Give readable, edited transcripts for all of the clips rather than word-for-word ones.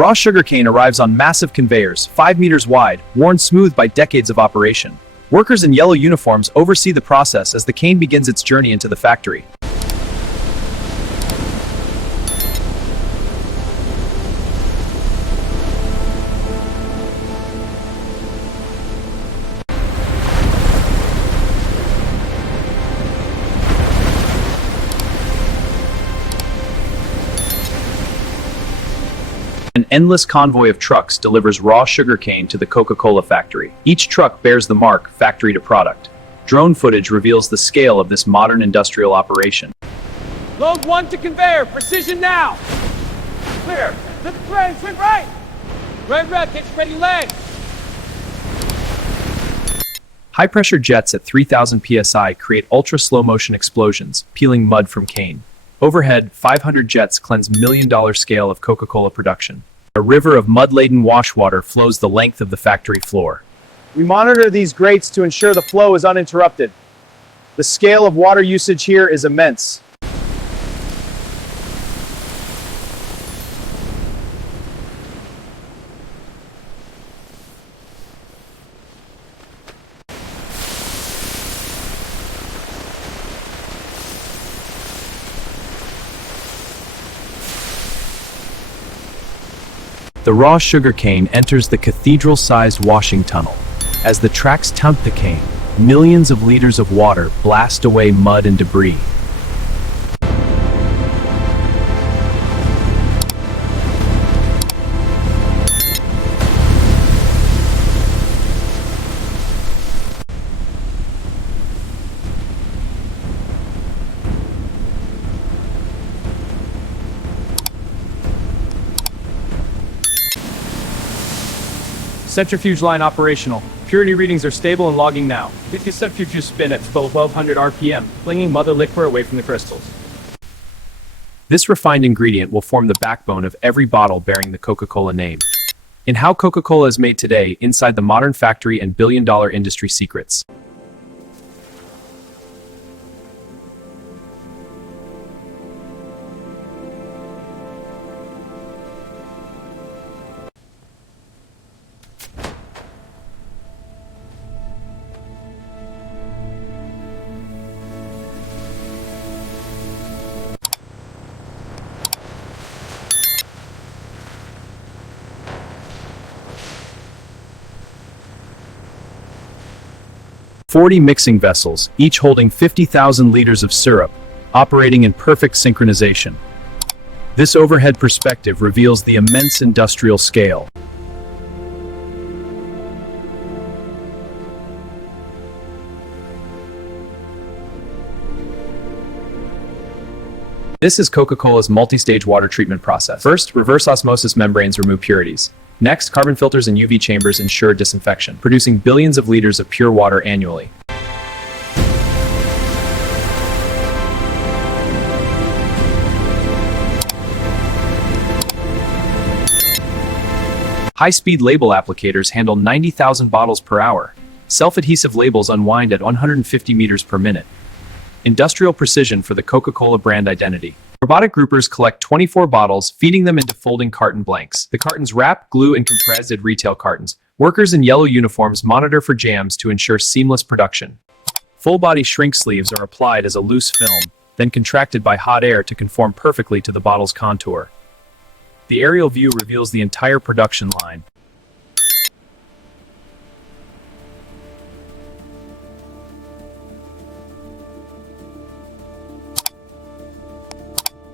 Raw sugarcane arrives on massive conveyors, 5 meters wide, worn smooth by decades of operation. Workers in yellow uniforms oversee the process as the cane begins its journey into the factory. An endless convoy of trucks delivers raw sugarcane to the Coca-Cola factory. Each truck bears the mark, factory to product. Drone footage reveals the scale of this modern industrial operation. Load 1 to conveyor, precision now! Clear, lift the crane, swing right! Red, get ready, land! High-pressure jets at 3,000 psi create ultra-slow motion explosions, peeling mud from cane. Overhead, 500 jets cleanse million-dollar scale of Coca-Cola production. A river of mud-laden wash water flows the length of the factory floor. We monitor these grates to ensure the flow is uninterrupted. The scale of water usage here is immense. The raw sugarcane enters the cathedral-sized washing tunnel. As the tracks dump the cane, millions of liters of water blast away mud and debris. Centrifuge line operational. Purity readings are stable and logging now. 50 centrifuges spin at 1200 RPM, flinging mother liquor away from the crystals. This refined ingredient will form the backbone of every bottle bearing the Coca-Cola name. In How Coca-Cola is Made Today, inside the modern factory and billion-dollar industry secrets. "40 mixing vessels, each holding 50,000 liters of syrup, operating in perfect synchronization. This overhead perspective reveals the immense industrial scale. This is Coca-Cola's multi-stage water treatment process. First, reverse osmosis membranes remove impurities. Next, carbon filters and UV chambers ensure disinfection, producing billions of liters of pure water annually. High-speed label applicators handle 90,000 bottles per hour. Self-adhesive labels unwind at 150 meters per minute. Industrial precision for the Coca-Cola brand identity. Robotic groupers collect 24 bottles, feeding them into folding carton blanks. The cartons wrap, glue, and compress at retail cartons. Workers in yellow uniforms monitor for jams to ensure seamless production. Full-body shrink sleeves are applied as a loose film, then contracted by hot air to conform perfectly to the bottle's contour. The aerial view reveals the entire production line.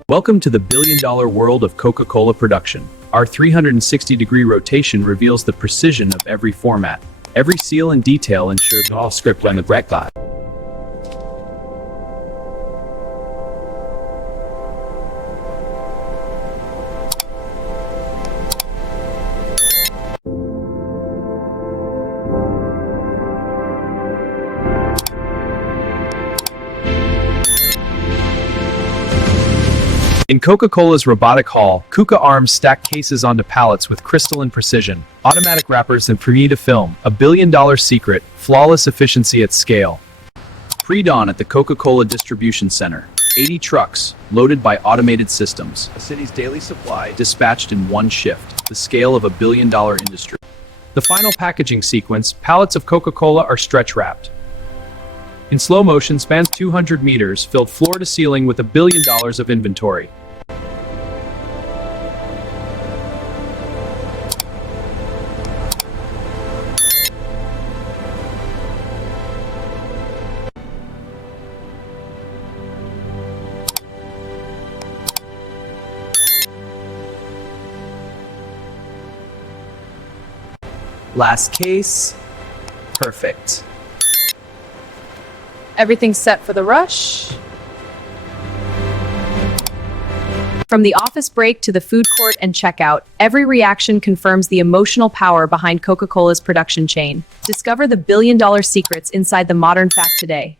Welcome to the billion-dollar world of Coca-Cola production. Our 360-degree rotation reveals the precision of every format. Every seal and detail ensures all script on the correct line. In Coca-Cola's robotic hall, KUKA arms stack cases onto pallets with crystalline precision, automatic wrappers and premium film, a billion-dollar secret, flawless efficiency at scale. Pre-dawn at the Coca-Cola distribution center. 80 trucks, loaded by automated systems. A city's daily supply, dispatched in one shift. The scale of a billion-dollar industry. The final packaging sequence, pallets of Coca-Cola are stretch-wrapped. In slow motion, spans 200 meters, filled floor to ceiling with $1 billion of inventory. Last case. Perfect. Everything's set for the rush. From the office break to the food court and checkout, every reaction confirms the emotional power behind Coca-Cola's production chain. Discover the billion-dollar secrets inside the modern fact today.